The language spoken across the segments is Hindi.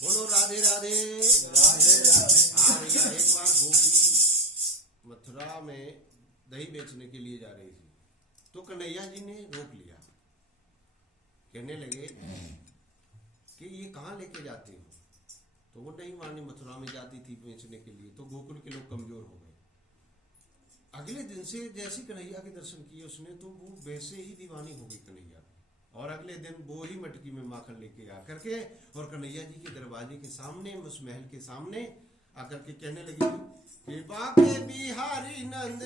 बोलो राधे राधे। राधे राधे हाँ एक बार गोपी मथुरा में दही बेचने के लिए जा रही थी। तो कन्हैया जी ने रोक लिया। कहने लगे कि ये कहाँ लेके जाते हो? तो वो नहीं मानी मथुरा में जाती थी बेचने के लिए। तो गोकुल के लोग कमज़ोर हो गए। अगले दिन से जैसे कन्हैया के दर्शन किए उसने तो वो वैसे ही दीवानी हो गई कन्हैया। और अगले दिन वो ही मटकी में माखन लेके आकर के और कन्हैया जी के दरवाजे के सामने, उस महल के सामने आकर के कहने लगी बिहारी नंद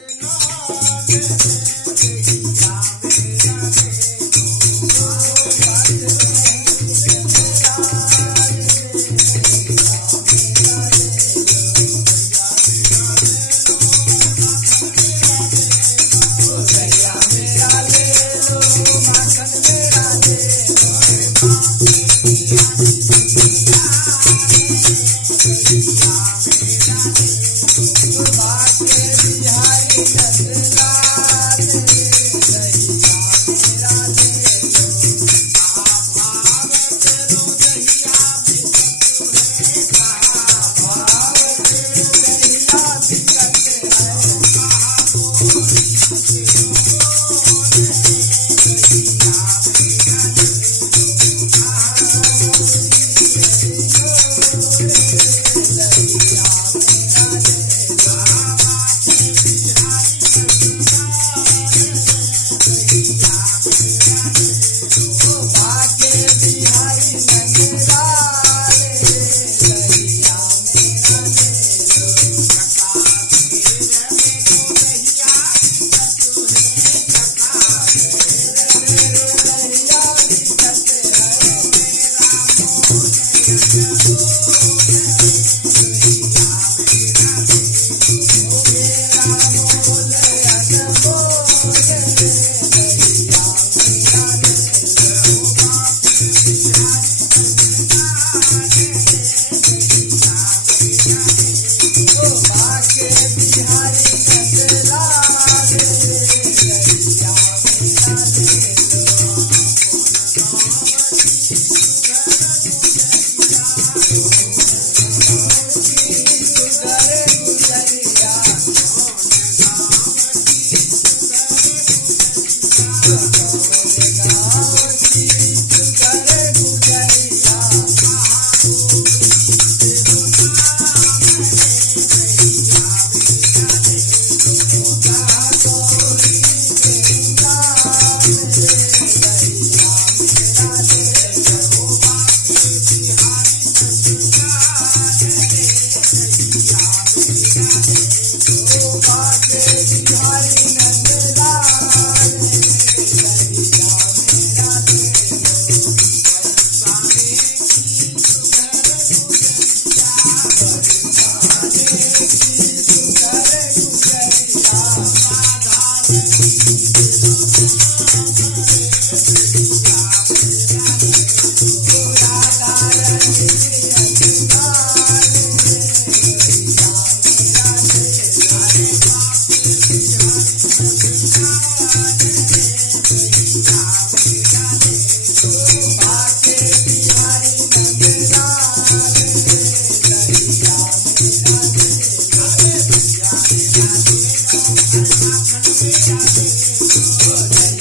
But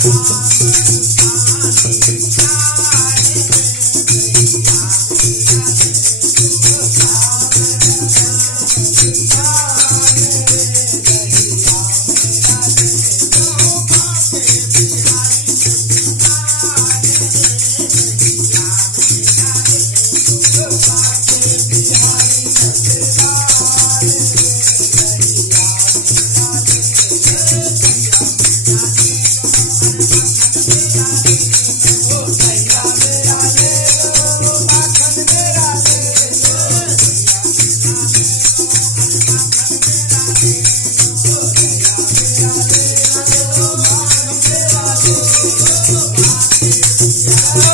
Puta.